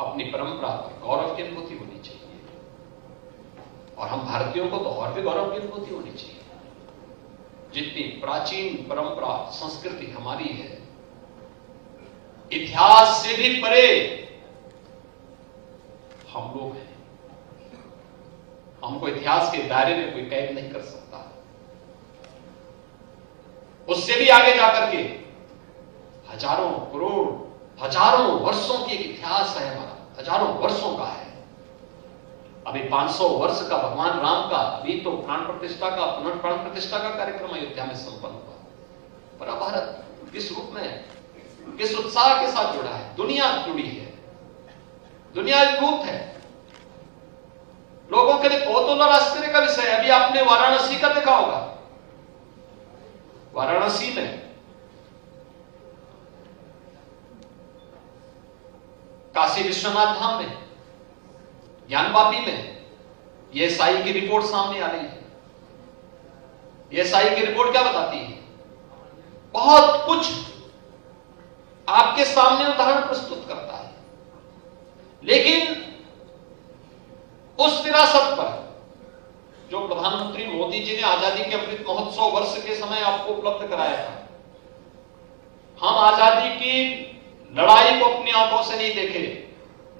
अपनी परंपरा पर गौरव की अनुभूति होनी चाहिए, और हम भारतीयों को तो और भी गौरव की अनुभूति होनी चाहिए। जितनी प्राचीन परंपरा संस्कृति हमारी है, इतिहास से भी परे हम लोग हैं। हमको इतिहास के दायरे में कोई कैद नहीं कर सकता। उससे भी आगे जाकर के हजारों करोड़ हजारों वर्षों की एक इतिहास है हमारा, हजारों वर्षों का है। अभी 500 वर्ष का भगवान राम का, अभी तो प्राण प्रतिष्ठा का, पुनर्प्राण प्रतिष्ठा का कार्यक्रम अयोध्या में संपन्न हुआ। पर भारत किस रूप में, किस उत्साह के साथ जुड़ा है? दुनिया जुड़ी है, दुनिया एकजुट है। लोगों के लिए कौतूहल और आश्चर्य का विषय है। अभी आपने वाराणसी का देखा होगा। वाराणसी में काशी विश्वनाथ धाम में, ज्ञानवापी में ईएसआई की रिपोर्ट सामने आ रही है। ईएसआई की रिपोर्ट क्या बताती है? बहुत कुछ आपके सामने उदाहरण प्रस्तुत करता है, लेकिन उस विरासत पर जो प्रधानमंत्री मोदी जी ने आजादी के अमृत महोत्सव वर्ष के समय आपको उपलब्ध कराया था, हम आजादी की लड़ाई को अपनी आंखों से नहीं देखे,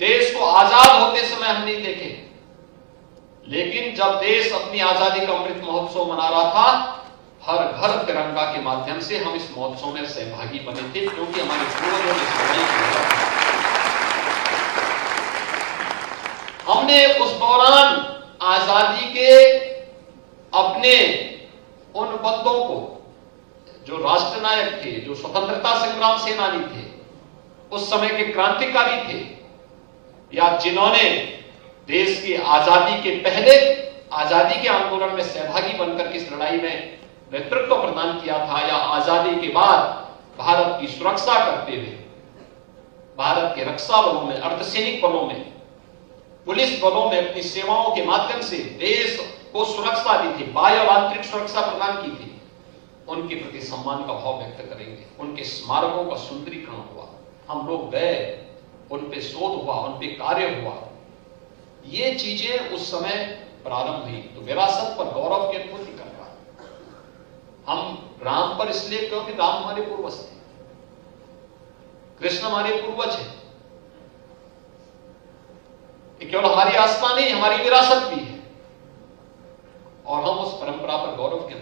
देश को आजाद होते समय हम नहीं देखे, लेकिन जब देश अपनी आजादी का अमृत महोत्सव मना रहा था, हर घर तिरंगा के माध्यम से हम इस महोत्सव में सहभागी बने थे, क्योंकि हमारे पूर्वजों ने लड़ाई की। हमने उस दौरान आजादी के अपने उन बंदों को, जो राष्ट्र नायक थे, जो स्वतंत्रता संग्राम सेनानी थे, उस समय के क्रांतिकारी थे, या जिन्होंने देश की आजादी के पहले आजादी के आंदोलन में सहभागी बनकर इस लड़ाई में नेतृत्व प्रदान किया था, या आजादी के बाद भारत की सुरक्षा करते हुए भारत के रक्षा बलों में, अर्धसैनिक बलों में, पुलिस बलों में अपनी सेवाओं के माध्यम से देश को सुरक्षा दी थी, बाह्य और आंतरिक सुरक्षा प्रदान की थी, उनके प्रति सम्मान का भाव व्यक्त करेंगे। उनके स्मारकों का सुंदरीकरण हुआ, हम लोग गए, उन पे शोध हुआ, उन पे कार्य हुआ। ये चीजें उस समय प्रारंभ हुई। तो विरासत पर गौरव की अनुभूति कर रहा है। हम राम पर इसलिए क्योंकि राम हमारे पूर्वज थे, कृष्ण हमारे पूर्वज है। केवल हमारी आस्था नहीं, हमारी विरासत भी है, और हम उस परंपरा पर गौरव की